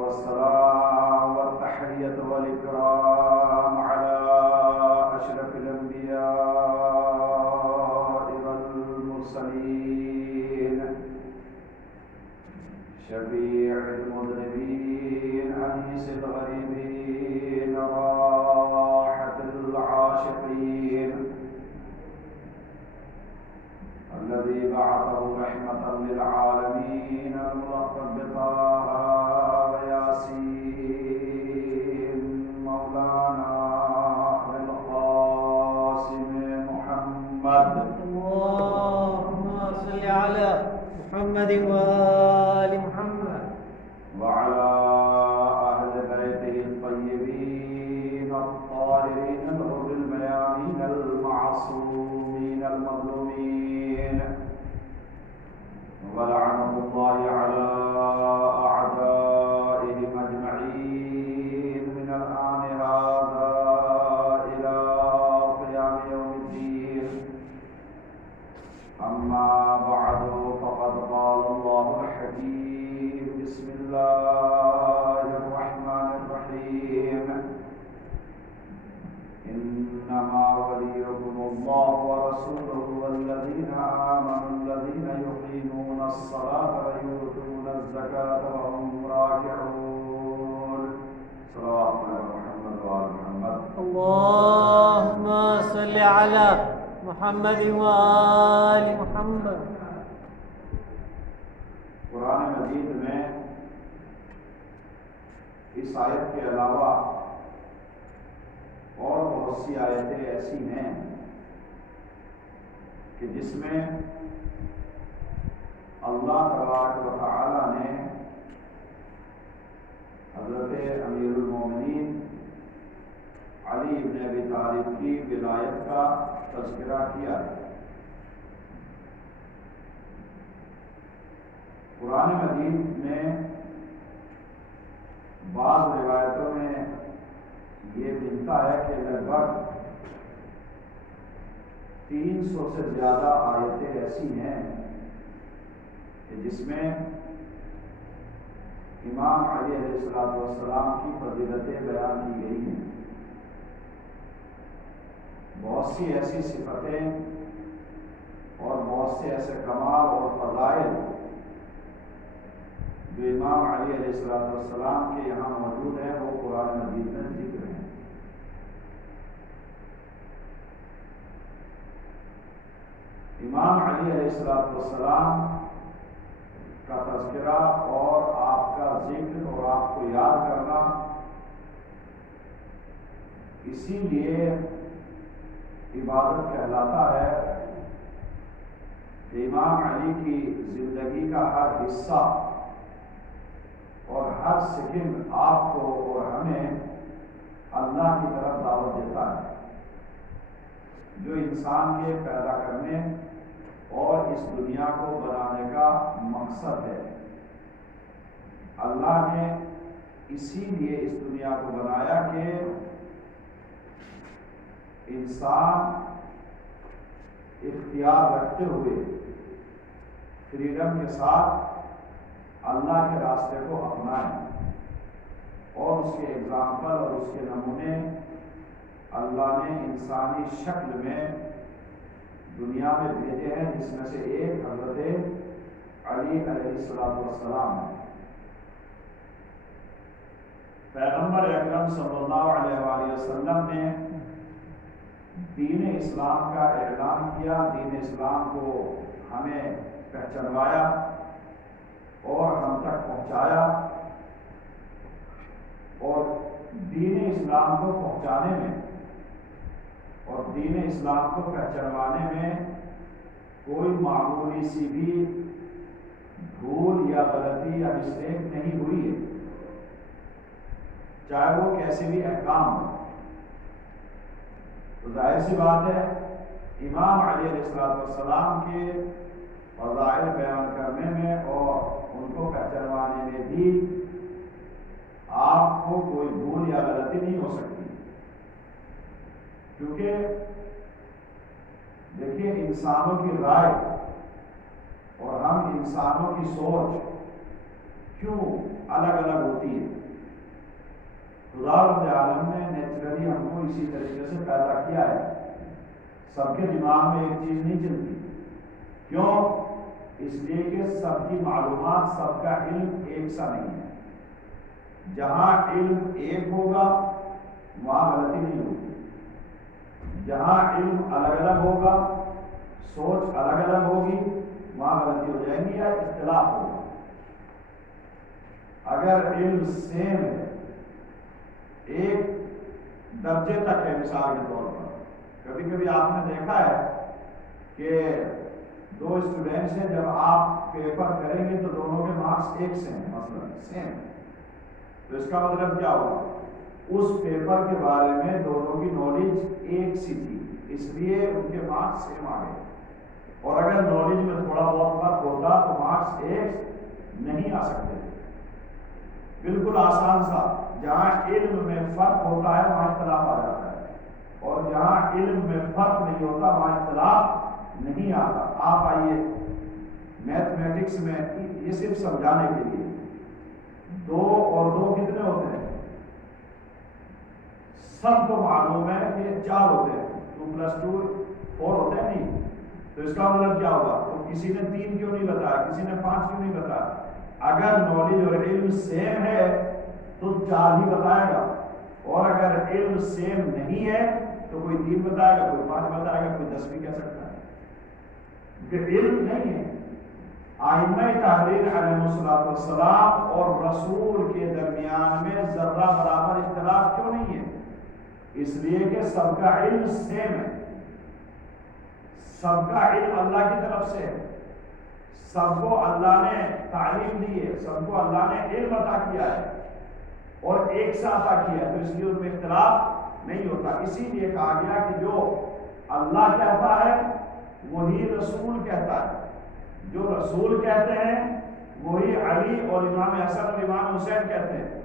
والسلام والتحية والإكرام على أشرف الأنبياء والمرسلين شفيع المذنبين أنيس الغريبين راحة العاشقين الذي بعثه رحمة للعالمين الملقب بطه وياسين مولانا القاسم محمد. اللهم صل على محمد وآل محمد وعلى أهل بيته الطيبين الطاهرين الغر الميامين المعصومين المظلومين ولعنة الله على أعدائهم أجمعين من الآن هذا إلى قيام يوم الدين. أما بعد فقد قال الله الحكيم بسم الله الرحمن الرحيم إنما وليكم الله ورسوله والذين آمنوا الذين يقيمون الصلاة ويؤتون الزكاة وهم راكعون. صلوات على محمد وآل محمد. اللهم صل على محمد وآل محمد. قرآن مجید میں اس آیت کے علاوہ اور بہت سی آیتیں ایسی ہیں کہ جس میں اللہ تبارک و تعالی نے حضرت امیر المومنین علی بن ابی طالب کی ولایت کا تذکرہ کیا ہے. قرآن مجید میں بعض روایتوں میں یہ ملتا ہے کہ لگ بھگ 300 سے زیادہ آیتیں ایسی ہیں کہ جس میں امام علی علیہ السلام کی فضیلتیں بیان کی گئی ہیں. بہت سی ایسی صفتیں اور بہت سے ایسے کمال اور فضائل جو امام علی علیہ السلام کے یہاں موجود ہیں وہ قرآن مجید میں ذکر ہیں. امام علی علیہ السلام کا تذکرہ اور آپ کا ذکر اور آپ کو یاد کرنا اسی لیے عبادت کہلاتا ہے کہ امام علی کی زندگی کا ہر حصہ اور ہر سیکنڈ آپ کو اور ہمیں اللہ کی طرف دعوت دیتا ہے جو انسان کے پیدا کرنے اور اس دنیا کو بنانے کا مقصد ہے. اللہ نے اسی لیے اس دنیا کو بنایا کہ انسان اختیار رکھتے ہوئے فریڈم کے ساتھ اللہ کے راستے کو اپنائیں اور اس کے اگزامپل اور اس کے نمونے اللہ نے انسانی شکل میں دنیا میں بھیجے ہیں جس میں سے ایک حضرت علی علیہ السلام ہے. پیغمبر اکرم صلی اللہ علیہ وآلہ وسلم نے دین اسلام کا اعلان کیا, دین اسلام کو ہمیں پہچنوایا اور ہم تک پہنچایا, اور دین اسلام کو پہنچانے میں اور دین اسلام کو پہچنوانے میں کوئی معمولی سی بھی بھول یا غلطی یا مسٹیک نہیں ہوئی ہے, چاہے وہ کیسے بھی احکام ہو. تو ظاہر سی بات ہے امام علی علیہ السلام کے فضائل بیان کرنے میں اور ان کو پہچانوانے میں بھی آپ کو کوئی بھول یا غلطی نہیں ہو سکتی, کیونکہ دیکھیے انسانوں کی رائے اور ہم انسانوں کی سوچ کیوں الگ الگ ہوتی ہے۔ خداوند عالم نے نیچرلی ہم کو اسی طریقے سے پیدا کیا ہے، سب کے دماغ میں ایک چیز نہیں چلتی، کیوں؟ اس لیے کہ سب کی معلومات، سب کا علم ایک سا نہیں ہے۔ جہاں علم ایک ہوگا وہاں غلطی نہیں ہوگی، جہاں علم الگ الگ ہوگا، سوچ الگ الگ ہوگی، وہاں غلطی ہو جائے گی یا اختلاف ہوگا۔ اگر علم سیم ہے، ایک درجے تک ہے، مثال کے طور پر کبھی کبھی آپ نے دیکھا ہے کہ دو اسٹوڈینٹس ہیں، جب آپ پیپر کریں گے تو دونوں کے مارکس ایک سے ہیں، مثلا سیم، تو اس کا مطلب کیا ہوگا؟ اس پیپر کے بارے میں دونوں کی نالج ایک سی تھی، اس لیے ان کے مارکس سیم آ گئے۔ اور اگر نالج میں تھوڑا بہت فرق ہوتا تو مارکس ایک نہیں آ سکتے۔ بالکل آسان سا، جہاں علم میں فرق ہوتا ہے وہاں اختلاف آ جاتا ہے، اور جہاں علم میں فرق نہیں ہوتا وہاں اختلاف نہیں آتا۔ آپ آئیے میتھمیٹکس میں، یہ صرف سمجھانے کے لیے، 2 اور 2 کتنے ہوتے ہیں؟ سب کو معلوم ہے کہ 4 ہوتے ہیں، 2 + 2 4 ہوتے ہیں نہیں، تو اس کا مطلب کیا ہوگا؟ تو کسی نے 3 کیوں نہیں بتایا، کسی نے 5 کیوں نہیں بتایا؟ اگر نالج اور علم سیم ہے تو 4 ہی بتائے گا، اور اگر علم سیم نہیں ہے تو کوئی 3 بتائے گا، کوئی 5 بتائے گا، کوئی 10 بھی کہہ سکتا ہے، کیونکہ علم نہیں ہے۔ ائمہ تحریر علیہ السلام اور رسول کے درمیان میں ذرہ برابر اختلاف کیوں نہیں ہے؟ اس لیے کہ سب کا علم سیم ہے، سب کا علم اللہ کی طرف سے ہے، سب کو اللہ نے تعلیم دی ہے، سب کو اللہ نے علم عطا کیا ہے اور ایک سا عطا کیا ہے، تو اس لیے ان میں اختلاف نہیں ہوتا۔ اسی لیے کہا گیا کہ جو اللہ کہتا ہے وہی رسول کہتا ہے، جو رسول کہتے ہیں وہی علی اور امام حسن اور امام حسین کہتے ہیں،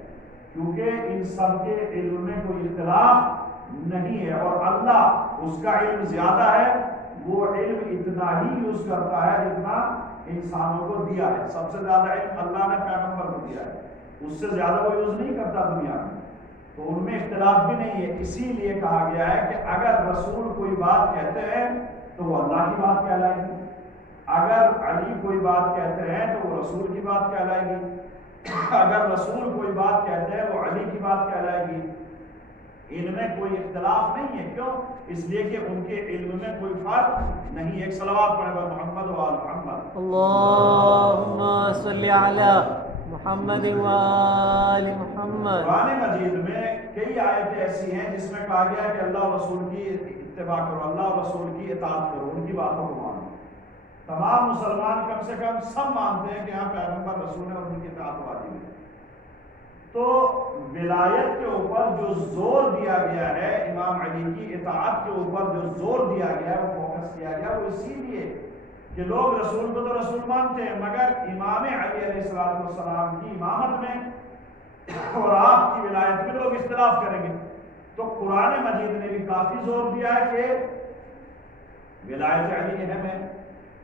کیونکہ ان سب کے علم میں کوئی اختلاف نہیں ہے، اور اللہ اس کا علم زیادہ ہے، وہ علم اتنا ہی یوز کرتا ہے جتنا انسانوں کو دیا ہے۔ سب سے زیادہ علم اللہ نے پیغمبر کو دیا ہے، اس سے زیادہ وہ یوز نہیں کرتا دنیا میں، تو ان میں اختلاف بھی نہیں ہے۔ اسی لیے کہا گیا ہے کہ اگر رسول کوئی بات کہتے ہیں تو وہ اللہ کی بات کہلائے گی، اگر علی کوئی بات کہتے ہیں تو وہ رسول کی بات کہلائے گی، اگر رسول کوئی بات کہتے ہیں وہ علی کی بات کہلائے گی۔ ان میں کوئی اختلاف نہیں ہے، کیوں؟ اس لیے کہ ان کے علم میں کوئی فرق نہیں۔ ایک صلوات پڑھے بر محمد و آل محمد۔ اللہم صلی علی محمد و آل محمد۔ قرآن مجید میں کئی آیتیں ایسی ہیں جس میں کہا گیا ہے کہ اللہ اور رسول کی اتباع کرو، اللہ اور رسول کی اطاعت کرو، ان کی باتوں کو مانو۔ تمام مسلمان کم سے کم سب مانتے ہیں کہ ہاں پیغمبر رسول ہے اور ان کی اطاعت واجب ہے۔ تو ولایت کے اوپر جو زور دیا گیا ہے، امام علی کی اطاعت کے اوپر جو زور دیا گیا ہے، وہ فوکس کیا گیا، وہ اسی لیے کہ لوگ رسول کو تو رسول مانتے ہیں، مگر امام علی علیہ السلام کی امامت میں اور آپ کی ولایت میں لوگ اختلاف کریں گے۔ تو قرآن مجید نے بھی کافی زور دیا ہے کہ ولایت علی اہم ہے،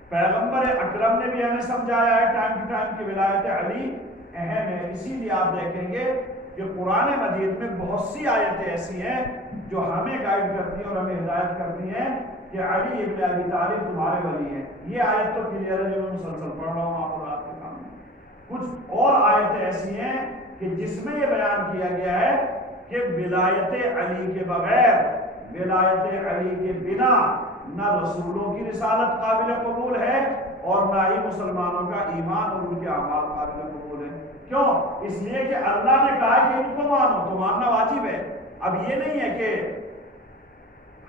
پیغمبر اکرم نے بھی ہمیں سمجھایا ہے ٹائم ٹو ٹائم کہ ولایت علی اہم ہے۔ اسی لیے آپ دیکھیں گے کہ قرآن مجید میں بہت سی آیتیں ایسی ہیں جو ہمیں گائیڈ کرتی ہیں اور ہمیں ہدایت کرتی ہیں کہ علی ابن ابی طالب تمہارے ولی ہیں۔ یہ آیت تو کلیئر ہے جو میں مسلسل پڑھ رہا ہوں آپ اور آپ کے سامنے۔ کچھ اور آیتیں ایسی ہیں کہ جس میں یہ بیان کیا گیا ہے کہ ولایت علی کے بغیر، ولایت علی کے بنا نہ رسولوں کی رسالت قابل قبول ہے اور نہ ہی مسلمانوں کا ایمان اور ان کے اعمال قابل قبول ہے۔ کیوں؟ اس لیے کہ اللہ نے کہا کہ ان کو مانو، تو ماننا واجب ہے۔ اب یہ نہیں ہے کہ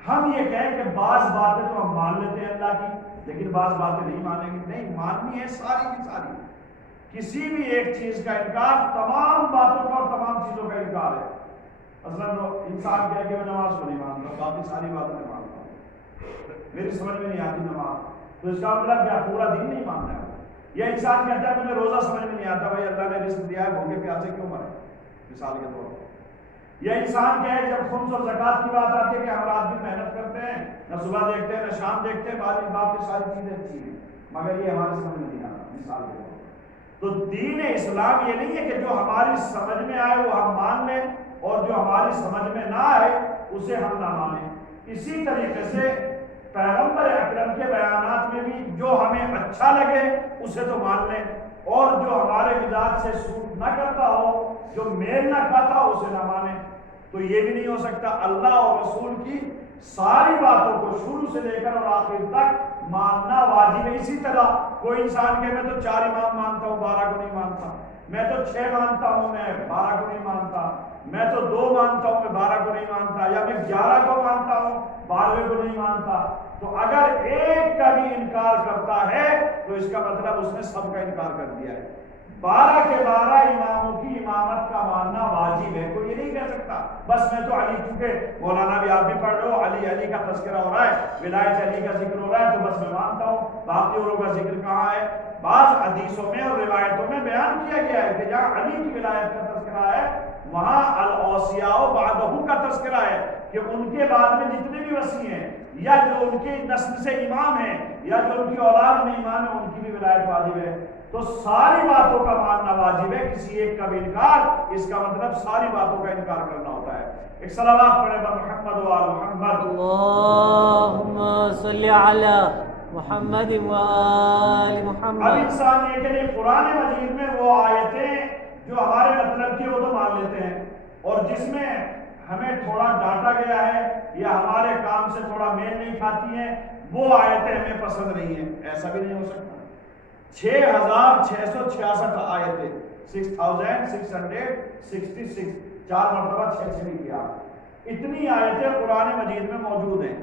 ہم یہ کہیں کہ بعض باتیں تو ہم مان لیتے ہیں اللہ کی لیکن بعض باتیں نہیں مانیں گے، نہیں، ماننی ہے ساری کی ساری۔ کسی بھی ایک چیز کا انکار تمام باتوں کا اور تمام چیزوں کا انکار ہے۔ مثلا انسان کہہ کہ میں نماز کو نہیں مانتا، باقی ساری باتیں میں مانتا ہوں، میری سمجھ میں نہیں آتی نماز، تو اس کا مطلب کیا پورا دین نہیں ماننا ہے؟ یا انسان کہتا ہے مجھے روزہ سمجھ میں نہیں آتا، بھائی اللہ نے رزق دیا ہے، بھوکے پیاسے کیوں مرے، مثال کے طور پر۔ یا انسان کہے جب خمس اور زکوٰۃ کی بات آتی ہے کہ ہم رات دن محنت کرتے ہیں، نہ صبح دیکھتے ہیں نہ شام دیکھتے ہیں، باقی ساری چیزیں اچھی ہیں، مگر یہ ہمارے سمجھ میں نہیں آتا، مثال کے طور پر۔ تو دین اسلام یہ نہیں ہے کہ جو ہماری سمجھ میں آئے وہ ہم مان لیں اور جو ہماری سمجھ میں نہ آئے اسے ہم نہ مانیں۔ اسی طریقے سے پیغمبر اکرم کے بیانات میں بھی جو ہمیں اچھا لگے اسے تو مان لیں، اور جو ہمارے مزاج سے سوٹ نہ کرتا ہو، جو میل نہ کھاتا ہو، اسے نہ مانیں۔ تو یہ بھی نہیں ہو سکتا۔ اللہ اور رسول کی ساری باتوں کو شروع سے لے کر اور آخر تک ماننا واجب ہے۔ اسی طرح کوئی انسان کہ میں تو 4 امام مانتا ہوں، 12 کو نہیں مانتا، میں تو 6 مانتا ہوں، میں 12 کو نہیں مانتا، میں تو 2 مانتا ہوں، میں 12 کو نہیں مانتا، یا میں 11 کو مانتا ہوں، 12ویں کو نہیں مانتا، تو اگر ایک کا بھی انکار کرتا ہے تو اس کا مطلب اس نے سب کا انکار کر دیا ہے۔ 12 کے 12 اماموں کی امامت کا ماننا واجب ہے۔ کوئی یہ نہیں کہہ سکتا بس میں تو علی، چونکہ مولانا بھی آپ بھی پڑھ رہے ہو، علی کا تذکرہ ہو رہا ہے، ولایت علی کا ذکر ہو رہا ہے تو بس میں مانتا ہوں، باقی اوروں کا ذکر کہاں ہے؟ بعض حدیثوں میں اور روایتوں میں بیان کیا گیا ہے کہ جہاں علی کی ولایت کا تذکرہ ہے وہاں الاوصیاء بعدہ کا تذکرہ ہے کہ ان کے بعد میں جتنے بھی وصی ہیں یا جو ان کی نسل سے امام ہیں یا جو ان کی اولاد میں امام ہیں ان کی بھی ولایت واجب ہے۔ تو ساری باتوں کا ماننا واجب ہے، کسی ایک کا بھی انکار اس کا مطلب ساری باتوں کا انکار کرنا ہوتا ہے۔ ایک صلوات پڑھے بر محمد و آل محمد۔ اللہم صلی علی محمد و آل اب محمد۔ انسان یہ کہ قرآن مجید میں وہ آیتیں جو ہمارے مطلب کی وہ تو مان لیتے ہیں، اور جس میں ہمیں تھوڑا ڈانٹا گیا ہے یا ہمارے کام سے تھوڑا میل نہیں کھاتی ہیں وہ آیتیں ہمیں پسند نہیں ہیں، ایسا بھی نہیں ہو سکتا۔ 6666 آیتیں، 6666، 4 مرتبہ 6 نہیں کیا، اتنی آیتیں قرآن مجید میں موجود ہیں۔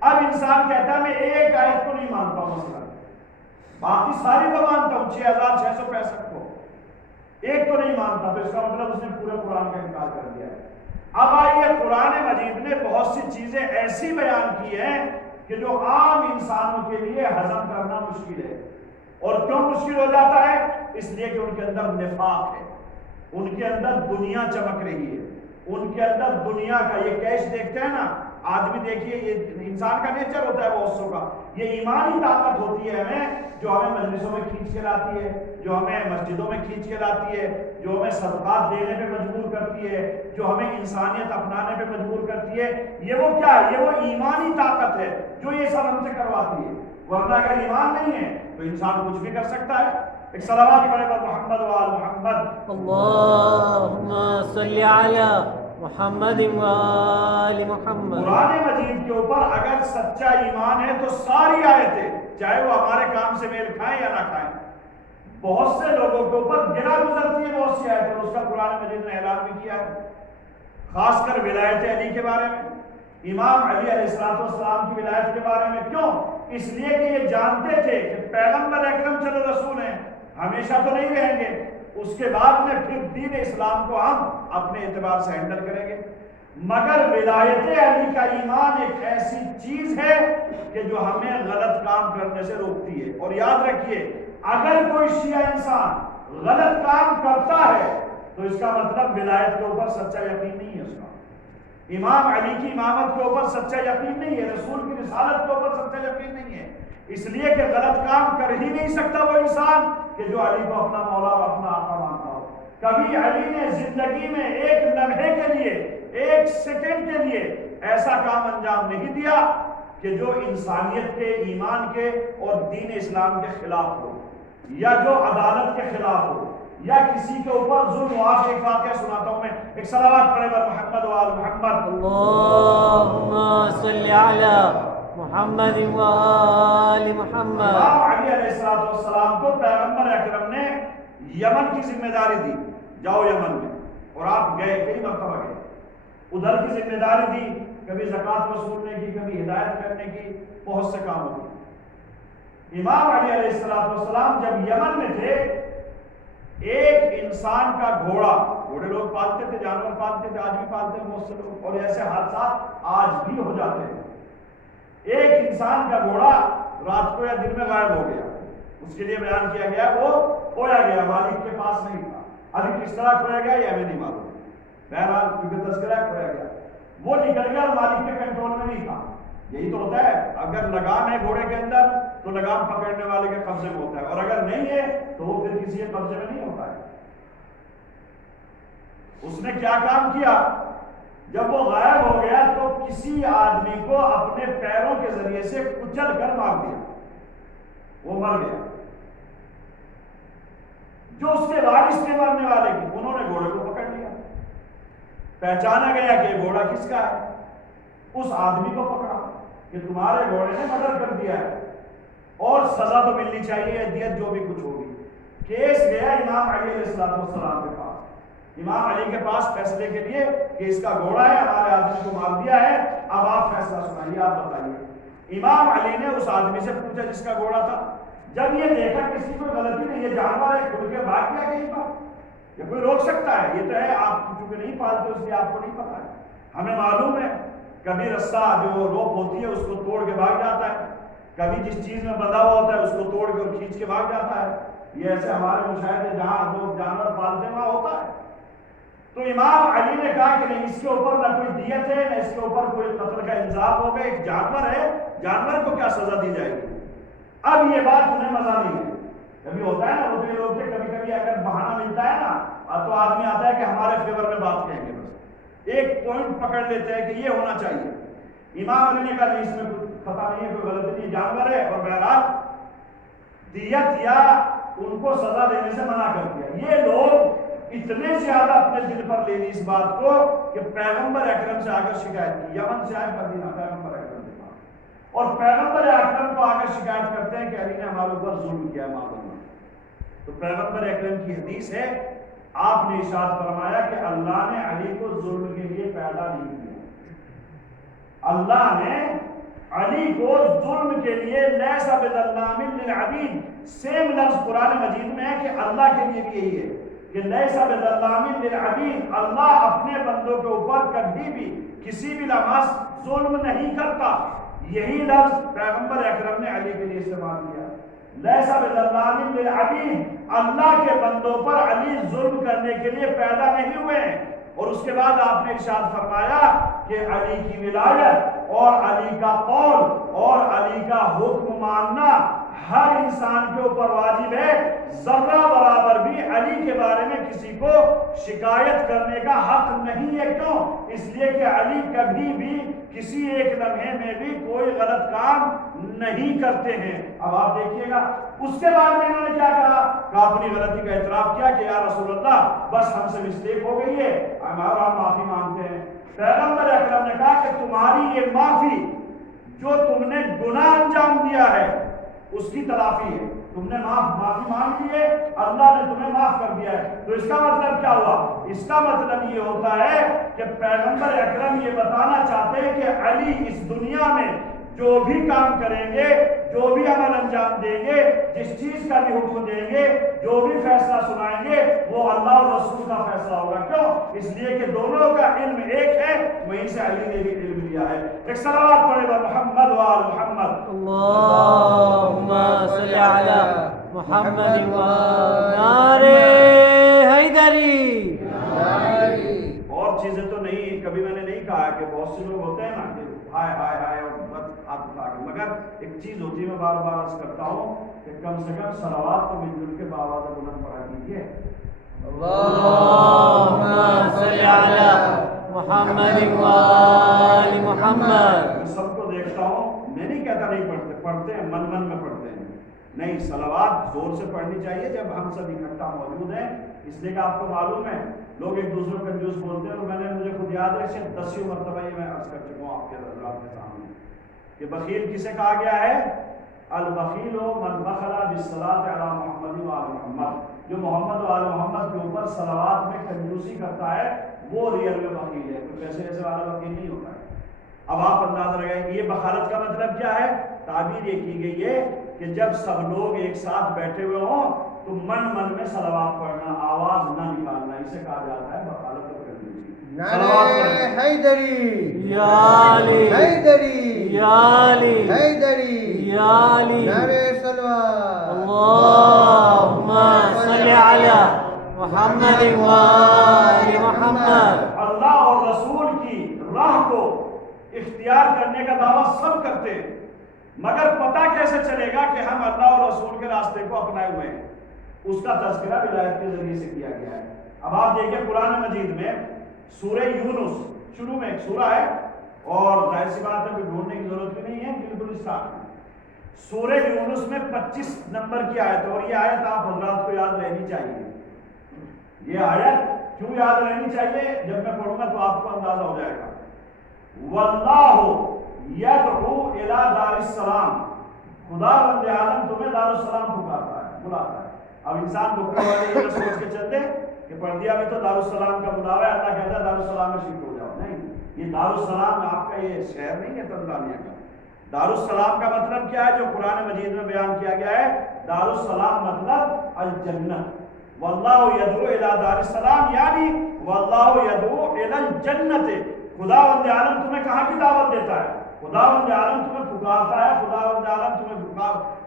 اب انسان کہتا ہے میں ایک آیت کو نہیں مانتا ہوں، مثلا باقی ساری کو مانتا ہوں، 6665 کو، ایک کو نہیں مانتا، تو اس کا مطلب اس نے پورے قرآن کا انکار کر دیا ہے۔ اب آئیے، قرآن مجید نے بہت سی چیزیں ایسی بیان کی ہیں کہ جو عام انسانوں کے لیے ہضم کرنا مشکل ہے۔ اور کیوں مشکل ہو جاتا ہے؟ اس لیے کہ ان کے اندر نفاق ہے، ان کے اندر دنیا چمک رہی ہے، ان کے اندر دنیا کا یہ کیش دیکھتے ہیں نا آدمی، دیکھیے یہ انسان کا نیچر ہوتا ہے بہت کا، یہ ایمانی طاقت ہوتی ہے ہمیں، جو ہمیں مجلسوں میں کھینچ کے لاتی ہے، جو ہمیں مسجدوں میں کھینچ کے لاتی ہے، جو ہمیں صدقات دینے پہ مجبور کرتی ہے، جو ہمیں انسانیت اپنانے پہ مجبور کرتی ہے۔ یہ وہ کیا ہے؟ یہ وہ ایمانی طاقت ہے جو یہ سب ہم سے کرواتی ہے، ورنہ اگر ایمان نہیں ہے تو انسان کچھ بھی کر سکتا ہے۔ ایک صلوات پڑھے بر محمد و آل محمد۔ اللہم صلی علی محمد و آل محمد۔ قرآن مجید کے اوپر اگر سچا ایمان ہے تو ساری آیتیں چاہے وہ ہمارے کام سے میل کھائیں یا نہ کھائیں، بہت سے لوگوں کے اوپر گرا گزرتی ہے بہت سی آیتیں، اس کا قرآن مجید نے اعلان بھی کیا ہے، خاص کر ولایت علی کے بارے میں، امام علی علیہ السلام کی ولایت کے بارے میں۔ کیوں؟ اس لیے کہ یہ جانتے تھے کہ پیغمبر اکرم چلو رسول ہیں، ہمیشہ تو نہیں رہیں گے، اس کے بعد میں پھر دین اسلام کو ہم اپنے اعتبار سے ہینڈل کریں گے۔ مگر ولایت علی کا ایمان ایک ایسی چیز ہے کہ جو ہمیں غلط کام کرنے سے روکتی ہے۔ اور یاد رکھیے، اگر کوئی شیعہ انسان غلط کام کرتا ہے تو اس کا مطلب ولایت کے اوپر سچا یقین نہیں ہے، اس کا امام علی کی امامت کے اوپر سچا یقین نہیں ہے، رسول کی رسالت کے اوپر سچا یقین نہیں ہے، اس لیے کہ غلط کام کر ہی نہیں سکتا وہ انسان کہ جو علی کو اپنا مولا اور اپنا آقا مانتا ہو۔ کبھی علی نے زندگی میں ایک لمحے کے لیے، ایک سیکنڈ کے لیے ایسا کام انجام نہیں دیا کہ جو انسانیت کے، ایمان کے اور دین اسلام کے خلاف ہو، یا جو عدالت کے خلاف ہو، یا کسی کے اوپر ظلم ہوا۔ ایک واقعہ سناتا ہوں میں، ایک صلوات پڑھے بر محمد و آل محمد۔ اللہم صلی علی محمد و آل محمد۔ امام علی علیہ السلام کو پیغمبر اکرم نے یمن کی ذمہ داری دی، جاؤ یمن میں، اور آپ گئے، کئی مرتبہ گئے، ادھر کی ذمہ داری دی، کبھی زکوٰۃ وصولنے کی، کبھی ہدایت کرنے کی، بہت سے کام ہوتے۔ امام علی علیہ السلام جب یمن میں تھے، ایک انسان کا گھوڑے لوگ پالتے تھے، جانور پالتے تھے، آج بھی پالتے ہیں بہت سے لوگ، اور ایسے حادثات آج بھی ہو جاتے ہیں۔ ایک انسان کا گھوڑا رات کو یا دن میں غائب ہو گیا، اس کے لیے بیان کیا گیا وہ کھویا گیا، مالک کے پاس نہیں تھا۔ ابھی کس طرح کھویا گیا یہ ہمیں نہیں معلوم، بہرحال کیونکہ تذکرہ کھویا گیا، وہ نکل گیا اور مالک کے کنٹرول میں نہیں تھا۔ یہی تو ہوتا ہے، اگر لگام ہے گھوڑے کے اندر تو لگام پکڑنے والے کے قبضے میں ہوتا ہے، اور اگر نہیں ہے تو وہ پھر کسی کے قبضے میں نہیں ہوتا ہے۔ اس نے کیا کام کیا؟ جب وہ غائب ہو گیا تو کسی آدمی کو اپنے پیروں کے ذریعے سے کچل کر مار دیا، وہ مر گیا۔ جو اس کے وارث تھے مرنے والے کے، انہوں نے گھوڑے کو پکڑ لیا، پہچانا گیا کہ گھوڑا کس کا ہے، اس آدمی کو پکڑا کہ تمہارے گھوڑے نے مرڈر کر دیا ہے اور سزا تو ملنی چاہیے، دیت جو بھی کچھ ہوگی۔ کیس گیا امام علی علیہ السلام کے پاس، امام علی کے پاس فیصلے کے لیے کہ اس کا گھوڑا ہے، ہمارے آدمی کو مار دیا ہے، اب آپ فیصلہ سنائیے، آپ بتائیے۔ امام علی نے اس آدمی سے پوچھا جس کا گھوڑا تھا، جب یہ دیکھا کسی کو غلطی نہیں، یہ جانور ہے، کھل کے بھاگ گیا کہیں پر، یہ کوئی روک سکتا ہے؟ یہ تو ہے آپ چونکہ نہیں پالتے اس لیے آپ کو نہیں پتا ہے، ہمیں معلوم ہے کبھی رستہ جو روپ ہوتی ہے اس کو توڑ کے بھاگ جاتا ہے، کبھی جس چیز میں بندھا ہوا ہوتا ہے اس کو توڑ کے اور کھینچ کے بھاگ جاتا ہے، یہ ایسے ہمارے مشاہدے جہاں لوگ جانور پالتے ہیں وہاں ہوتا ہے۔ تو امام علی نے کہا کہ نہیں، اس کے اوپر نہ کوئی دیت ہے، نہ اس کے اوپر کوئی قتل کا الزام ہوگا، ایک جانور ہے، جانور کو کیا سزا دی جائے گی؟ اب یہ بات انہیں مزہ نہیں ہے، کبھی ہوتا ہے نا روٹے لوگ سے کبھی کبھی اگر بہانہ ملتا ہے نا تو آدمی آتا ہے کہ ہمارے فیور میں بات کہیں گے، بس ایک پوائنٹ پکڑ لیتے ہیں کہ یہ ہونا چاہیے۔ امام علی نے کہا نہیں، اس میں کوئی خطا نہیں ہے، کوئی غلطی نہیں، جانور ہے، اور بہرحال دیت یا ان کو سزا دینے سے منع کر دیا۔ یہ لوگ اتنے زیادہ اپنے دل پر لے لی اس بات کو کہ پیغمبر اکرم سے آ کر شکایت کی، یمن سے آئے مدینہ پیغمبر اکرم کے پاس، اور پیغمبر اکرم کو آ کر شکایت کرتے ہیں کہ علی نے ہمارے اوپر ظلم کیا معاذ اللہ۔ تو پیغمبر اکرم کی حدیث ہے، آپ نے ارشاد فرمایا کہ اللہ نے علی کو ظلم کے لیے پیدا نہیں کیا، اللہ نے علی کو ظلم کے لیے لیس بظلام للعبید، سیم لفظ قرآن مجید میں ہے کہ اللہ کے لیے بھی یہی ہے کہ لیس بظلام للعبید، اللہ اپنے بندوں کے اوپر کبھی بھی کسی بھی لمحہ ظلم نہیں کرتا۔ یہی لفظ پیغمبر اکرم نے علی کے لیے استعمال کیا، لیس بظلام للعبید، اللہ کے بندوں پر علی ظلم کرنے کے لیے پیدا نہیں ہوئے ہیں۔ اور اس کے بعد آپ نے ارشاد فرمایا کہ علی کی ولایت اور علی کا قول اور علی کا حکم ماننا ہر انسان کے اوپر واجب ہے، ذرہ برابر بھی علی کے بارے میں کسی کو شکایت کرنے کا حق نہیں ہے۔ کیوں؟ اس لیے کہ علی کبھی بھی کسی ایک لمحے میں بھی کوئی غلط کام نہیں کرتے ہیں۔ اب آپ دیکھیے گا اس کے بعد میں انہوں نے کیا کہا، اپنی غلطی کا اعتراف کیا کہ یا رسول اللہ بس ہم سے مسٹیک ہو گئی ہے، ہم معافی مانگتے ہیں۔ پیغمبر اکرم نے کہا کہ تمہاری یہ معافی جو تم نے گناہ انجام دیا ہے اس کی تلافی ہے، تم نے معافی مانگ لی ہے، اللہ نے تمہیں معاف کر دیا ہے۔ تو اس کا مطلب کیا ہوا؟ اس کا مطلب یہ ہوتا ہے کہ پیغمبر اکرم یہ بتانا چاہتے ہیں کہ علی اس دنیا میں جو بھی کام کریں گے، جو بھی عمل انجام دیں گے، جس چیز کا بھی حکم دیں گے، جو بھی فیصلہ سنائیں گے، وہ اللہ اور رسول کا فیصلہ ہوگا۔ کیوں؟ اس لیے کہ دونوں کا علم ایک ہے، وہیں سے علی نے بھی علم لیا ہے۔ ایک صلوات پڑھے گا محمد و آل محمد، اللہم صلی علی محمد و نعرہ حیدری۔ اور چیزیں تو نہیں، کبھی میں نے نہیں کہا کہ بہت سے لوگ ہوتے ہیں نا کہ ہائے ہائے ہائے اور بس ہاتھ اٹھا کے، مگر ایک چیز ہوتی ہے، میں بار بار عرض کرتا ہوں کہ کم سے کم صلوات تو مل جل کے باواز بلند پڑھا کیجیے۔ اللہم صلی علی محمد و آل محمد۔ میں سب کو دیکھتا ہوں، میں نہیں کہتا نہیں پڑھتے، پڑھتے ہیں، من من میں پڑھتے ہیں، نہیں، صلوات زور سے پڑھنی چاہیے جب ہم سب اکٹھا موجود ہیں، اس لیے کہ آپ کو معلوم ہے لوگ ایک دوسرے کو کنجوس بولتے ہیں، اور میں نے مجھے خود یاد ہے صرف 10 مرتبہ یہ میں عرض کر چکا ہوں آپ کے حضرات کے سامنے کہ بخیل کسے کہا گیا ہے؟ البخیل من بخل بالصلاۃ علی محمد و آل محمد، جو محمد و آل محمد کے اوپر صلوات میں کنجوسی کرتا ہے وہ ریئل میں بخیل ہے، کوئی پیسے ایسے والا بخیل نہیں ہوتا ہے۔ اب آپ اندازہ لگائیں یہ بخالت کا مطلب کیا ہے؟ تعبیر یہ کی گئی ہے کہ جب سب لوگ ایک ساتھ بیٹھے ہوئے ہوں تو من من میں صلوات پڑھنا، آواز نہ نکالنا، اسے کہا جاتا ہے بخالت اور کنجوسی۔ نعرہ حیدری، یا علی حیدری، یا علی حیدری، یا علی۔ نعرہ صلوات۔ اللہم صلی علی محمد و آل محمد۔ اللہ اور رسول کی راہ کو اختیار کرنے کا دعویٰ سب کرتے ہیں، مگر پتہ کیسے چلے گا کہ ہم اللہ اور رسول کے راستے کو اپنائے ہوئے ہیں؟ اس کا تذکرہ ولایت کے ذریعے سے کیا گیا ہے۔ اب آپ دیکھیں قرآن مجید میں سورہ یونس شروع میں ایک سورہ ہے، اور ظاہر سی بات ہے کہ ڈھونڈنے کی ضرورت بھی نہیں ہے، بالکل اسٹارٹ ہے۔ سورہ یونس میں 25 نمبر کی آیت، اور یہ آیت آپ حضرات کو یاد رہنی چاہیے۔ یہ آیت کیوں یاد رہنی چاہیے؟ جب میں پڑھوں گا تو آپ کو اندازہ ہو جائے گا۔ واللہ یدعو الی دار السلام، خدا بند عالم تمہیں دار السلام پکارتا ہے، بلاتا ہے۔ اب انسان بکرے والے یہ سوچ کے چلتے کہ پڑھ دیا بھی تو دار السلام کا بلاوا ہے، اللہ کہتا ہے دار السلام میں شفٹ ہو جاؤ۔ نہیں، یہ دار السلام آپ کا یہ شہر نہیں ہے تنزانیہ کا۔ دار السلام کا مطلب کیا ہے جو قرآن مجید میں بیان کیا گیا ہے؟ دار السلام مطلب الجنت۔ واللہ یدعو الی دار السلام یعنی واللہ یدعو الی الجنت۔ خداوند عالم تمہیں کہاں کی دعوت دیتا ہے؟ خداوند عالم تمہیں پکارتا ہے، خداوند عالم تمہیں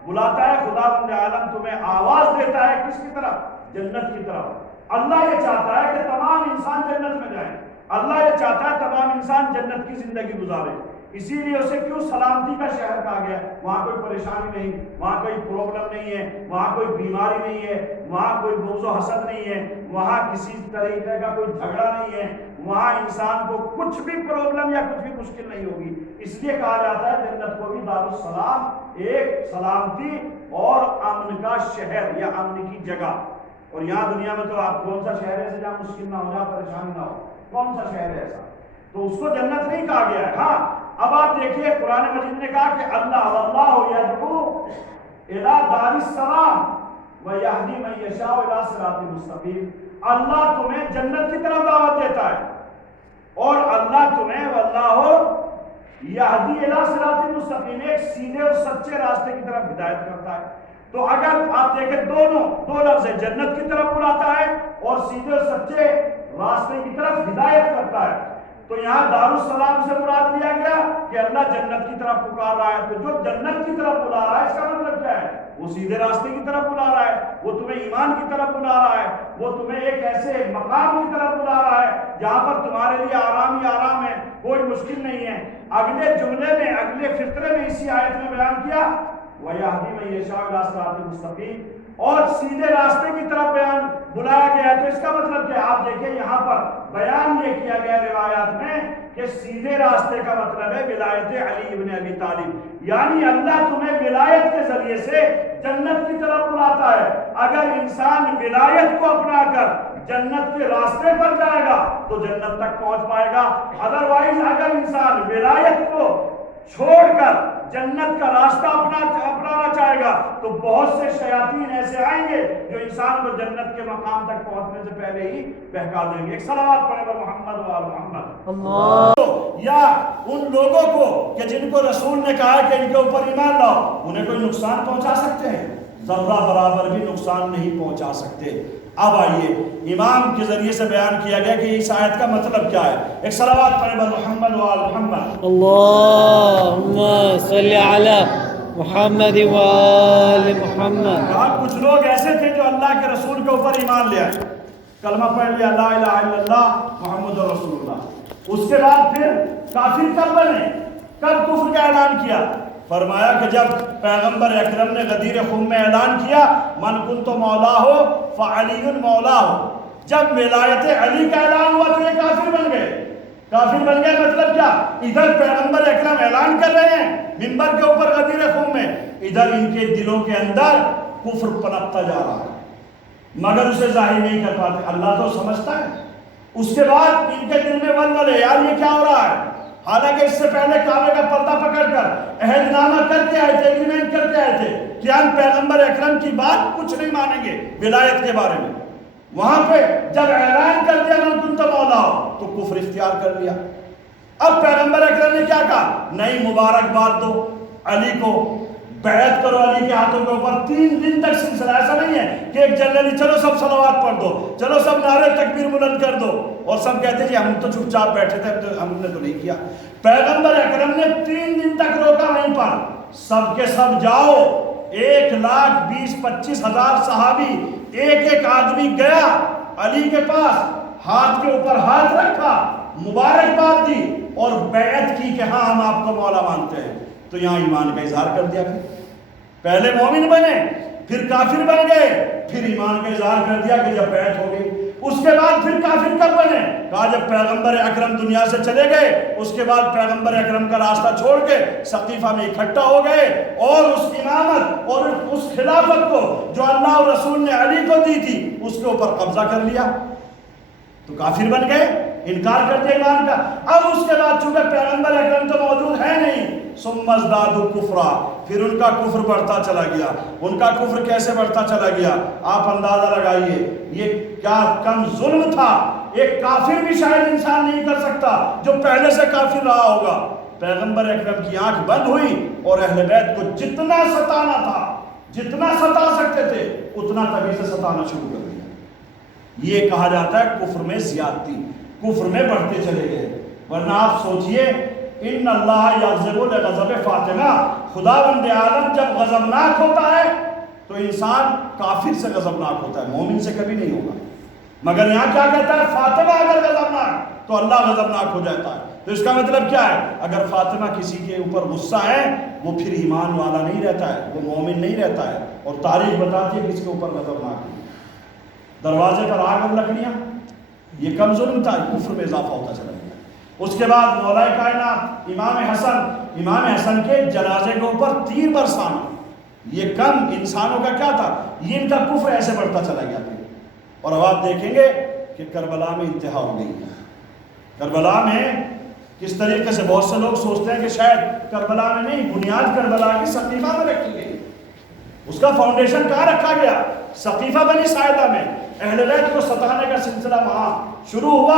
بلاتا ہے، خداوند عالم تمہیں آواز دیتا ہے، کس کی طرف؟ جنت کی طرف۔ اللہ یہ چاہتا ہے کہ تمام انسان جنت میں جائیں، اللہ یہ چاہتا ہے تمام انسان جنت کی زندگی گزارے۔ اسی لیے اسے کیوں سلامتی کا شہر کہا گیا؟ وہاں کوئی پریشانی نہیں، وہاں کوئی پرابلم نہیں ہے، وہاں کوئی بیماری نہیں ہے، وہاں کوئی بغض و حسد نہیں ہے، وہاں کسی طریقے کا کوئی جھگڑا نہیں ہے، وہاں انسان کو کچھ بھی پرابلم یا کچھ بھی مشکل نہیں ہوگی۔ اس لیے کہا جاتا ہے جنت کو بھی دار السلام، ایک سلامتی اور امن کا شہر یا امن کی جگہ۔ اور یہاں دنیا میں تو آپ کون سا شہر ہے ایسا جہاں مشکل نہ ہو، جہاں پریشانی نہ ہو؟ کون سا شہر ہے ایسا؟ تو اس کو جنت نہیں کہا گیا ہے۔ ہاں اب آپ دیکھیے قرآن مجید نے کہا کہ اللہ واللہ یدعو الی دار السلام ویہدی من یشاء الی صراط مستقیم۔ اللہ تمہیں جنت کی طرف دعوت دیتا ہے، اور اللہ تمہیں واللہ یہدی الی صراط مستقیم، ایک سیدھے اور سچے راستے کی طرف ہدایت کرتا ہے۔ تو اگر آپ دیکھیں دو لفظ ہے، جنت کی طرف بلاتا ہے اور سیدھے اور سچے راستے کی طرف ہدایت کرتا ہے۔ تو یہاں دار السلام سے مراد لیا گیا کہ اللہ جنت کی طرف پکار رہا ہے۔ تو جو جنت کی طرف بلا رہا ہے اس کا مطلب کیا ہے؟ وہ سیدھے راستے کی طرف بلا رہا ہے، وہ تمہیں ایمان کی طرف بلا رہا ہے، وہ تمہیں ایک ایسے مقام کی طرف بلا رہا ہے جہاں پر تمہارے لیے آرام ہی آرام ہے، کوئی مشکل نہیں ہے۔ اگلے جملے میں، اگلے فقرے میں اسی آیت میں بیان کیا وَيَهْدِي مَن يَشَاءُ إِلَىٰ صِرَاطٍ مُسْتَقِيمٍ، اور سیدھے راستے کی طرف بیان بلایا گیا ہے۔ تو اس کا مطلب کیا؟ آپ دیکھیں یہاں پر بیان یہ کیا گیا روایات میں کہ سیدھے راستے کا مطلب ہے ولایت علی ابن ابی طالب، یعنی اللہ تمہیں ولایت کے ذریعے سے جنت کی طرف بلاتا ہے۔ اگر انسان ولایت کو اپنا کر جنت کے راستے پر جائے گا تو جنت تک پہنچ پائے گا۔ ادروائز اگر انسان ولایت کو چھوڑ کر جنت کا راستہ اپنانا چاہے گا تو بہت سے شیاطین ایسے آئیں گے جو انسان کو جنت کے مقام تک پہنچنے سے پہلے ہی بہکا دیں گے۔ ایک صلوات پڑھیں بر محمد و آل محمد۔ اللہ یا ان لوگوں کو کہ جن کو رسول نے کہا کہ ان کے اوپر ایمان لاؤ، انہیں کوئی نقصان پہنچا سکتے ہیں؟ ذرہ برابر بھی نقصان نہیں پہنچا سکتے۔ اب آئیے امام کے ذریعے سے بیان کیا گیا کہ اس آیت کا مطلب کیا ہے۔ ایک صلوات پڑھیں بر محمد و آل محمد۔ اللہم صلی علی محمد و آل محمد۔ کچھ لوگ ایسے تھے جو اللہ کے رسول کے اوپر ایمان لے آئے، کلمہ پڑھ لیا لا الہ الا اللہ محمد رسول اللہ، اس کے بعد پھر کافر کب بنے؟ کب کفر کا اعلان کیا؟ فرمایا کہ جب پیغمبر اکرم نے غدیر خم میں اعلان کیا من کنت مولا ہو فعلی مولا ہو، جب ولایت علی کا اعلان ہوا تو یہ کافر بن گئے۔ کافر بن گئے مطلب کیا؟ ادھر پیغمبر اکرم اعلان کر رہے ہیں منبر کے اوپر غدیر خم میں، ادھر ان کے دلوں کے اندر کفر پنپتا جا رہا ہے مگر اسے ظاہر نہیں کر پاتے، اللہ تو سمجھتا ہے۔ اس کے بعد ان کے دل میں ولولے، یار یہ کیا ہو رہا ہے؟ حالانکہ اس سے پہلے کعبے کا پردہ پکڑ کر عہد نامہ کر کے آئے تھے، ایگریمنٹ کر کے آئے تھے کہ ہم پیغمبر اکرم کی بات کچھ نہیں مانیں گے ولایت کے بارے میں۔ وہاں پہ جب اعلان کر دیا من کنت مولا ہو تو کفر اختیار کر لیا۔ اب پیغمبر اکرم نے کیا کہا؟ نہیں، مبارکباد دو علی کو، بیعت کرو علی کے ہاتھوں کے اوپر۔ 3 دن تک سلسلہ، ایسا نہیں ہے کہ ایک جنرلی چلو سب صلوات پڑھ دو، چلو سب نعرے تکبیر بلند کر دو، اور سب کہتے ہیں جی ہم تو چپ چاپ بیٹھے تھے، ہم نے تو نہیں کیا۔ پیغمبر اکرم نے 3 دن تک روکا وہیں پر، سب کے سب جاؤ۔ 1,20,25,000 صحابی، ایک آدمی گیا علی کے پاس، ہاتھ کے اوپر ہاتھ رکھا، مبارکباد دی اور بیعت کی کہ ہاں ہم آپ کو مولا مانتے ہیں۔ تو یہاں ایمان کا اظہار کر دیا کہ پہلے مومن بنے، پھر کافر بن گئے، پھر ایمان کا اظہار کر دیا کہ جب بیعت ہو گئی۔ اس کے بعد پھر کافر کب بنے؟ کہا جب پیغمبر اکرم دنیا سے چلے گئے، اس کے بعد پیغمبر اکرم کا راستہ چھوڑ کے ثقیفہ میں اکٹھا ہو گئے اور اس امامت اور اس خلافت کو جو اللہ اور رسول نے علی کو دی تھی اس کے اوپر قبضہ کر لیا، تو کافر بن گئے، انکار کر دیا ایمان کا۔ اب اس کے بعد چونکہ پیغمبر اکرم تو موجود ہے نہیں، ثم ازدادوا کفرا، پھر ان کا کفر بڑھتا چلا گیا۔ ان کا کفر کیسے بڑھتا چلا گیا؟ آپ اندازہ لگائیے، یہ کیا کم ظلم تھا۔ ایک کافر بھی شاید انسان نہیں کر سکتا جو پہلے سے کافر رہا ہوگا۔ پیغمبر اکرم کی آنکھ بند ہوئی اور اہل بیت کو جتنا ستانا تھا، جتنا ستا سکتے تھے، اتنا تبھی سے ستانا شروع کر دیا۔ یہ کہا جاتا ہے کفر میں زیادتی، کفر میں بڑھتے چلے گئے۔ ورنہ آپ سوچئے، ان اللہ یغضب لغضب فاطمہ، خداوند عالم جب غضبناک ہوتا ہے تو انسان کافر سے غضبناک ہوتا ہے، مومن سے کبھی نہیں ہوگا۔ مگر یہاں کیا کہتا ہے؟ فاطمہ اگر غضبناک تو اللہ غضبناک ہو جاتا ہے۔ تو اس کا مطلب کیا ہے؟ اگر فاطمہ کسی کے اوپر غصہ ہے وہ پھر ایمان والا نہیں رہتا ہے، وہ مومن نہیں رہتا ہے، اور تاریخ بتاتی ہے کس کے اوپر غضبناک ہے۔ دروازے پر آگ اور لکڑیاں، یہ کم ظلم تھا، کفر میں اضافہ ہوتا چلا گیا۔ اس کے بعد مولا کائنات امام حسن کے جنازے کے اوپر تیر برسانا، یہ کم انسانوں کا کیا تھا؟ یہ ان کا کفر ایسے بڑھتا چلا گیا تھا۔ اور اب آپ دیکھیں گے کہ کربلا میں انتہا ہو گئی۔ کربلا میں کس طریقے سے بہت سے لوگ سوچتے ہیں کہ شاید کربلا میں نہیں، بنیاد کربلا کی ثقیفہ میں رکھی گئی، اس کا فاؤنڈیشن کہاں رکھا گیا؟ ثقیفہ بنی ساعدہ میں۔ اہل بیت کو ستانے کا سلسلہ وہاں شروع ہوا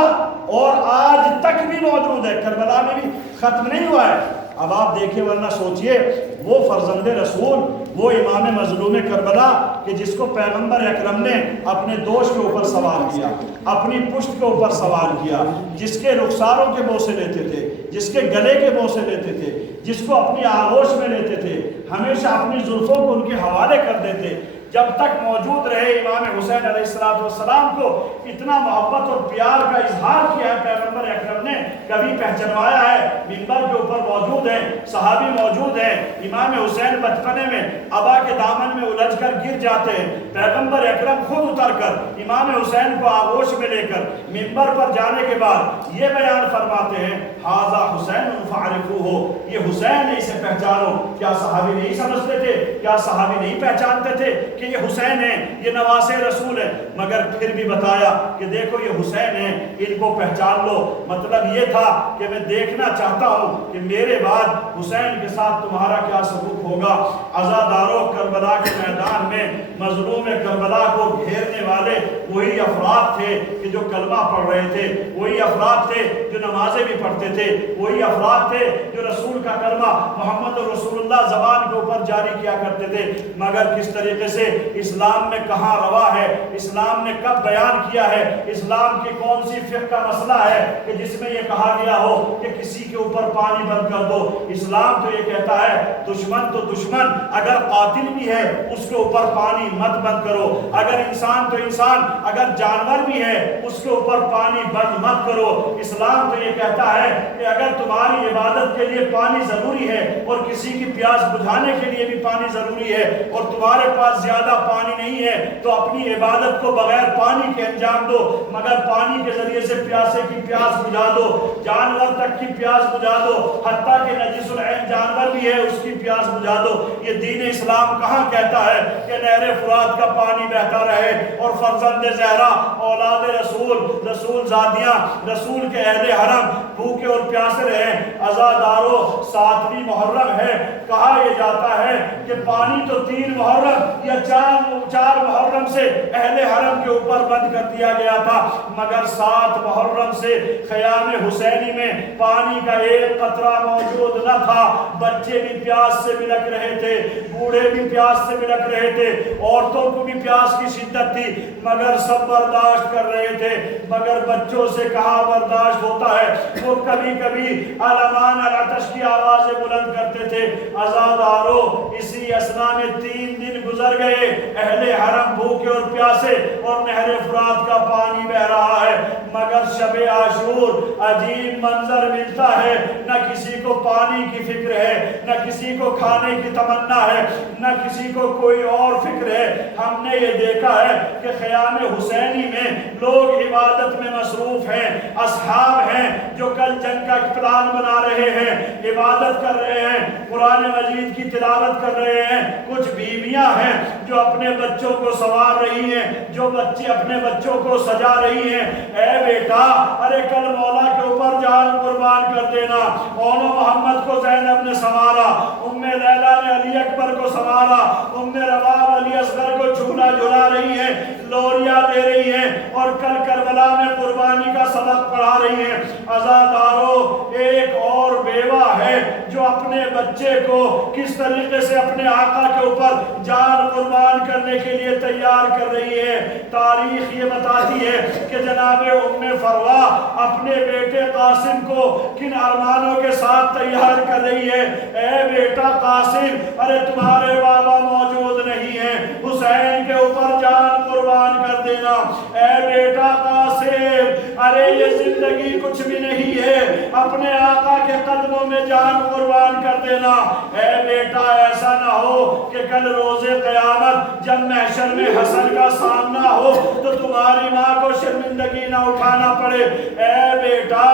اور آج تک بھی موجود ہے، کربلا میں بھی ختم نہیں ہوا ہے۔ اب آپ دیکھیں، ورنہ سوچئے وہ فرزند رسول، وہ امام مظلوم کربلا کہ جس کو پیغمبر اکرم نے اپنے دوش کے اوپر سوار کیا، اپنی پشت کے اوپر سوار کیا، جس کے رخساروں کے بوسے لیتے تھے، جس کے گلے کے بوسے لیتے تھے، جس کو اپنی آغوش میں لیتے تھے، ہمیشہ اپنی زلفوں کو ان کے حوالے کر دیتے، جب تک موجود رہے امام حسین علیہ السلام کو اتنا محبت اور پیار کا اظہار کیا ہے پیغمبر اکرم نے، کبھی پہچنوایا ہے، منبر کے اوپر موجود ہیں، صحابی موجود ہیں۔ امام حسین بچپنے میں ابا کے دامن میں الجھ کر گر جاتے ہیں، پیغمبر اکرم خود اتر کر امام حسین کو آغوش میں لے کر منبر پر جانے کے بعد یہ بیان فرماتے ہیں، ھذا حسین فاعرفوہ، یہ حسین ہے، اسے پہچانو۔ کیا صحابی نہیں سمجھتے تھے؟ کیا صحابی نہیں پہچانتے تھے کہ یہ حسین ہے، یہ نواسے رسول ہے؟ مگر پھر بھی بتایا کہ دیکھو یہ حسین ہے، ان کو پہچان لو۔ مطلب یہ تھا کہ میں دیکھنا چاہتا ہوں کہ میرے بعد حسین کے ساتھ تمہارا کیا سلوک ہوگا۔ عزادارو، کربلا کے میدان میں مظلوم کربلا کو گھیرنے والے وہی افراد تھے کہ جو کلمہ پڑھ رہے تھے، وہی افراد تھے جو نمازیں بھی پڑھتے تھے، وہی افراد تھے جو رسول کا کلمہ محمد رسول اللہ زبان کے اوپر جاری کیا کرتے تھے۔ مگر کس طریقے سے اسلام میں کہاں روا ہے، اسلام نے کب بیان کیا ہے، اسلام کی کون سی فقہ کا مسئلہ ہے کہ جس میں یہ کہا گیا ہو کہ کسی کے اوپر پانی بند کر دو؟ اسلام تو یہ کہتا ہے دشمن تو دشمن، اگر قاتل بھی ہے اس کے اوپر پانی مت بند کرو، اگر انسان تو انسان، اگر جانور بھی ہے اس کے اوپر پانی بند مت کرو۔ اسلام تو یہ کہتا ہے کہ اگر تمہاری عبادت کے لیے پانی ضروری ہے اور کسی کی پیاس بجھانے کے لیے بھی پانی ضروری ہے اور تمہارے پاس زیادہ پانی نہیں ہے تو اپنی عبادت کو بغیر پانی کے انجام دو، مگر پانی کے ذریعے سے پیاسے کی پیاس بجھا دو، جانور تک کی پیاس بجھا دو، حتیٰ کہ نجس العین جانور بھی ہے اس کی پیاس بجھا دو۔ یہ دین اسلام کہاں کہتا ہے کہ نہر فرات کا پانی بہتا رہے اور فرزند زہرا، اولاد رسول زادیاں، رسول کے اہل حرم بھوکے اور پیاسے رہیں۔ عزادارو، 7ویں محرم ہے، کہا یہ جاتا ہے کہ پانی تو 3 محرم یا 4 محرم سے اہل حرم کے اوپر بند کر دیا گیا تھا، مگر 7 محرم سے خیام حسینی میں پانی کا ایک قطرہ موجود نہ تھا۔ بچے بھی پیاس سے بلک رہے تھے، بوڑھے بھی پیاس سے بلک رہے تھے، عورتوں کو بھی پیاس کی شدت تھی، مگر سب برداشت کر رہے تھے۔ مگر بچوں سے کہاں برداشت ہوتا ہے، وہ کبھی کبھی علمان العطش کی آوازیں بلند کرتے تھے۔ عزادارو، اسی اسنا میں 3 دن گزر گئے، اہل حرم بھوکے اور پیاسے اور نہر فرات کا پانی بہ رہا ہے، مگر شب عاشور عجیب عجیب منظر ملتا ہے، نہ کسی کو پانی کی فکر ہے، نہ کسی کو کھانے کی تمنا ہے، نہ کسی کو کوئی اور فکر ہے۔ ہم نے یہ دیکھا ہے کہ خیام حسینی میں لوگ عبادت میں مصروف ہیں، اصحاب ہیں جو کل جنگ کا پلان بنا رہے ہیں، عبادت کر رہے ہیں، قرآن مجید کی تلاوت کر رہے ہیں۔ کچھ بیویاں ہیں جو اپنے بچوں کو سنوار رہی ہیں، جو بچے اپنے بچوں کو سجا رہی ہیں۔ اے بیٹا، ارے کل مولا کے اوپر جان قربان کر دینا۔ اونو محمد کو زینب نے سنوارا، ام لیلا نے علی اکبر کو سنوارا، ام رباب علی اصغر کو جھولا جھلا رہی ہیں، لوریاں دے رہی ہیں، اور کل کربلا میں قربانی کا سبق پڑھا رہی ہیں۔ عزادارو، ایک اور بیوہ ہے جو اپنے بچے کو کس طریقے سے اپنے آقا کے اوپر جان قربان کرنے کے لیے تیار کر رہی ہے۔ تاریخ یہ بتاتی ہے کہ جناب ام فروا اپنے بیٹے قاسم کو کن ارمانوں کے ساتھ تیار کر رہی ہے۔ اے بیٹا قاسم، ارے تمہارے بابا موجود نہیں ہیں، حسین کے اوپر جان قربان کر دینا۔ اے بیٹا قاسم، ارے یہ زندگی کچھ بھی نہیں ہے، اپنے آقا کے قدموں میں جان قربان کر دینا۔ اے بیٹا ایسا نہ ہو کہ کل روز قیامت جب محشر میں حسن کا سامنا ہو تو تمہاری ماں کو شرمندگی نہ اٹھانا پڑے۔ اے بیٹا،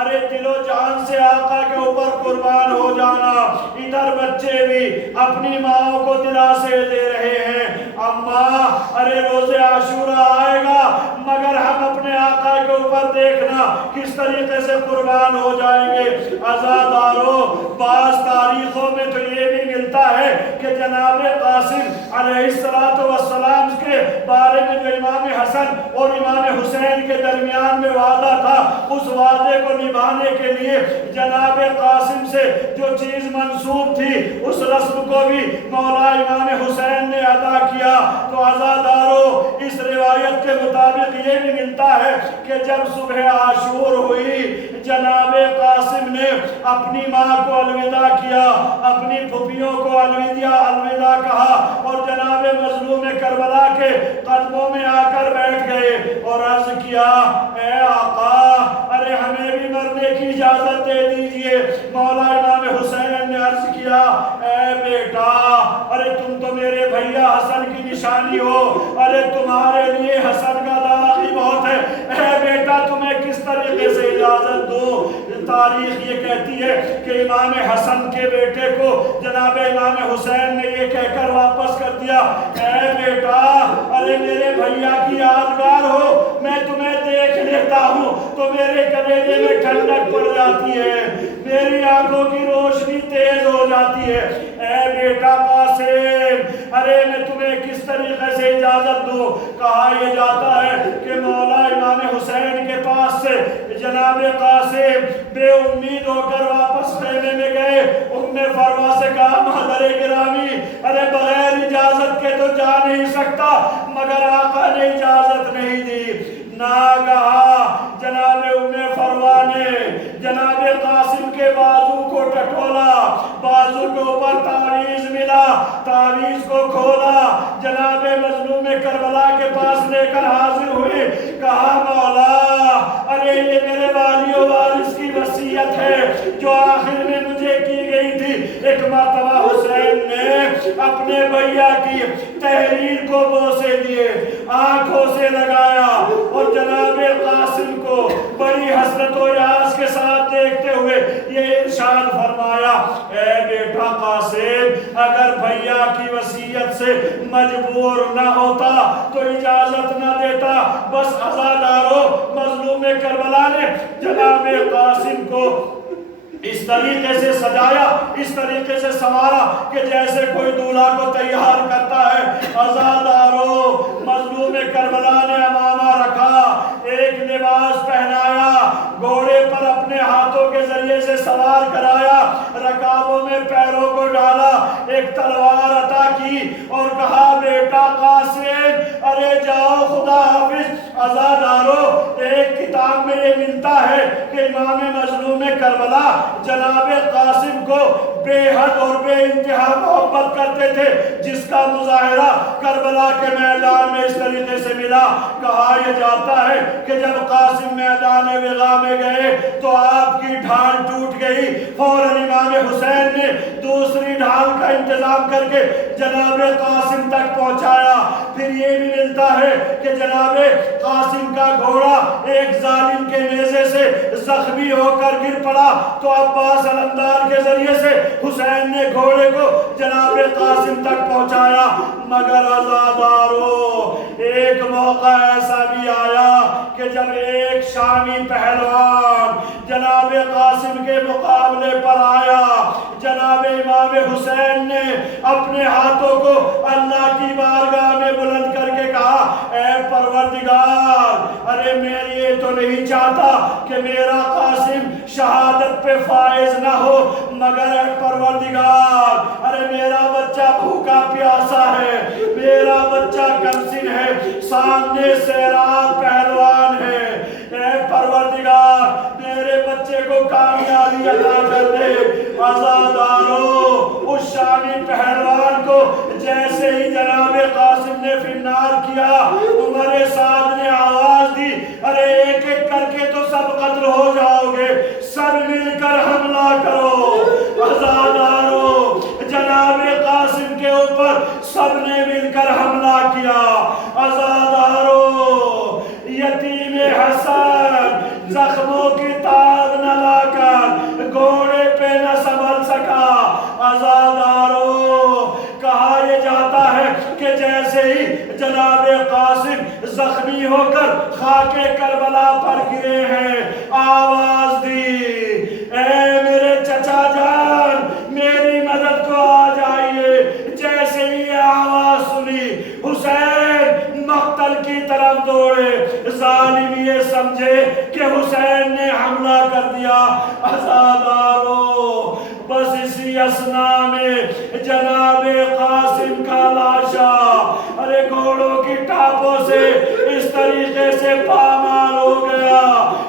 ارے دل و جان سے آقا کے اوپر قربان ہو جانا۔ ادھر بچے بھی اپنی ماں کو دلاسے دے رہے ہیں، اماں ارے روز عاشورہ آئے گا مگر ہم اپنے آقا کے اوپر دیکھنا کس طریقے سے قربان ہو جائیں گے۔ عزادارو، بعض تاریخوں میں تو یہ بھی ملتا ہے کہ جناب قاسم علیہ السلام کے بارے میں جو امام حسن اور امام حسین کے درمیان میں وعدہ تھا، اس وعدے کو نبھانے کے لیے جناب قاسم سے جو چیز منسوب تھی اس رسم کو بھی مولا امام حسین نے ادا کیا۔ تو عزادارو، اس روایت کے مطابق یہ بھی ملتا ہے کہ جب صبح عاشور ہوئی، جناب قاسم نے اپنی ماں کو الوداع کیا، اپنی پھوپھیوں کو الوداع کہا، اور جناب مظلوم کربلا کے قدموں میں آ کر بیٹھ گئے اور عرض کیا، اے آقا، ارے ہمیں بھی مرنے کی اجازت دے دیجئے۔ مولا امام حسین نے عرض کیا، اے بیٹا، ارے تم تو میرے بھیا حسن کی نشانی ہو، ارے تمہارے لیے حسن کا داغ ہی بہت ہے، اے بیٹا تمہیں کس طریقے سے اجازت دو۔ تاریخ یہ کہتی ہے کہ امام حسن کے بیٹے کو جناب امام حسین نے یہ کہہ کر واپس کر دیا، اے بیٹا، ارے میرے بھیا کی یادگار ہو، میں تمہیں دیکھ لیتا ہوں تو میرے کلیجے میں ٹھنڈک پڑ جاتی ہے، میری آنکھوں کی روشنی تیز ہو جاتی ہے۔ اے بیٹا قاسم، ارے میں تمہیں کس طریقے سے اجازت دوں؟ کہا یہ جاتا ہے کہ مولا امام حسین کے پاس سے جناب قاسم بے امید ہو کر واپس خیمے میں گئے۔ ام فروا سے کہا، مادر گرامی، ارے بغیر اجازت کے تو جا نہیں سکتا، مگر آقا نے اجازت نہیں دی۔ ناگہاں جناب ام فروا نے جناب قاسم کے بازو کو ٹٹولا، بازو کے اوپر تعویذ ملا، تعویذ کو کھولا، جناب مظلوم کربلا کے پاس لے کر حاضر ہوئے، کہا مولا، ارے یہ میرے والی و وارث کی وصیت ہے جو آخر میں مجھے کی گئی تھی۔ ایک مرتبہ حسین نے اپنے بھیا کی تحریر کو بوسے دیے، آنکھوں سے لگایا، اور جناب قاسم کو بڑی حسرت و یاس کے ساتھ دیکھتے ہوئے یہ ارشاد فرمایا، اے بیٹا قاسم، اگر بھیا کی وصیت سے مجبور نہ ہوتا تو اجازت نہ دیتا۔ بس عزادارو، مظلوم کربلا نے جناب قاسم کو اس طریقے سے سجایا، اس طریقے سے سنوارا کہ جیسے کوئی دولہا کو تیار کرتا ہے۔ عزادارو، مظلوم کربلا نے امامہ رکھا، ایک لباس پہنایا، گھوڑے پر اپنے ہاتھوں کے ذریعے سے سوار کرایا، رکابوں میں پیروں کو ڈالا، ایک تلوار عطا کی اور کہا، بیٹا قاسم، ارے جاؤ، خدا حافظ۔ عزادارو، ایک کتاب میں یہ ملتا ہے کہ کہ امام مظلوم کربلا جناب قاسم کو بے حد اور بے انتہا محبت کرتے تھے، جس کا مظاہرہ کربلا کے میدان میں اس طریقے سے ملا۔ کہا یہ جاتا ہے کہ جب قاسم میدان وغا میں گئے تو آپ کی ڈھال ٹوٹ گئی، فوراً امام حسین نے دوسری ڈھال کا انتظام کر کے جناب قاسم تک پہنچایا۔ پھر یہ بھی ملتا ہے کہ جناب قاسم کا گھوڑا ایک ظالم کے نیزے سے زخمی ہو کر گر پڑا، تو عباس علمدار کے ذریعے سے حسین نے گھوڑے کو جناب قاسم تک پہنچایا۔ مگر عزادارو، ایک موقع ایسا بھی آیا کہ جب ایک شامی پہلوان جناب قاسم کے مقابلے پر آیا، جناب امام حسین نے اپنے ہاتھوں کو اللہ کی بارگاہ میں بلند کر کے کہا، اے پروردگار، ارے میں یہ تو نہیں چاہتا کہ میرا قاسم شہادت پہ فائز نہ ہو، مگر اے پروردگار، ارے میرا بچہ بھوکا پیاسا ہے، میرا بچہ کمسن ہے، سامنے سیراب پہلوان ہے، اے پروردگار میرے بچے کو کامیابی عطا کر دے۔ عزادارو، اس شامی پہلوان کو جیسے ہی جناب قاسم نے فنار کیا، عمر سعد نے آواز دی، ارے ایک ایک کر کے تو سب قتل ہو جاؤ گے، سب مل کر حملہ کرو۔ عزادارو، جناب قاسم کے اوپر سب نے مل کر حملہ کیا۔ عزادارو، یتیم حسن زخموں کی تاب نہ لا کر گھوڑے پہ نہ سنبھل سکا۔ عزادارو، کہا یہ جاتا ہے کہ جیسے ہی جناب قاسم زخمی ہو کر خاک کربلا پر گرے ہیں، آواز دی، اے میرے چچا جان، میری مدد کو آ جائیے۔ جیسے ہی یہ آواز سنی، حسین مقتل کی طرف دوڑے۔ ظالم یہ سمجھے کہ حسین نے حملہ کر دیا۔ عزادارو، بس اسی اسنا میں جناب قاسم کا لاشا ارے گھوڑوں کی ٹاپوں سے اس طریقے سے پامال ہو گیا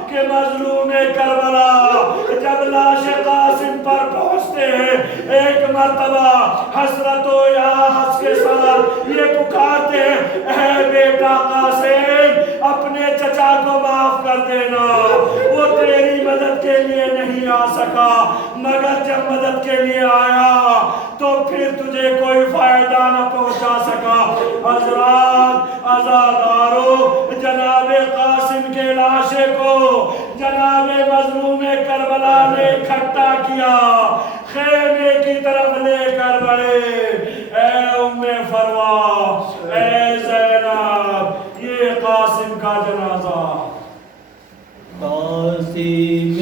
کہ مظلوم کربلا جب لاش قاسم پر پہنچتے ہیں، ایک مرتبہ حسرت و یاس کے ساتھ یہ پکارتے ہیں، اے بیٹا قاسم، اپنے چچا کو معاف کر دینا، وہ تیری مدد کے لیے نہیں آ سکا، مگر جب مدد کے لیے آیا تو پھر تجھے کوئی فائدہ نہ پہنچا سکا۔ حضرات، عزادارو، جناب قاسم کے لاشے کو جناب مظلوم کربلا نے اکٹھا کیا، خیمے کی طرف لے کر بڑھے۔ اے ام فروا، اے زینب، یہ قاسم کا جنازہ۔ قاسم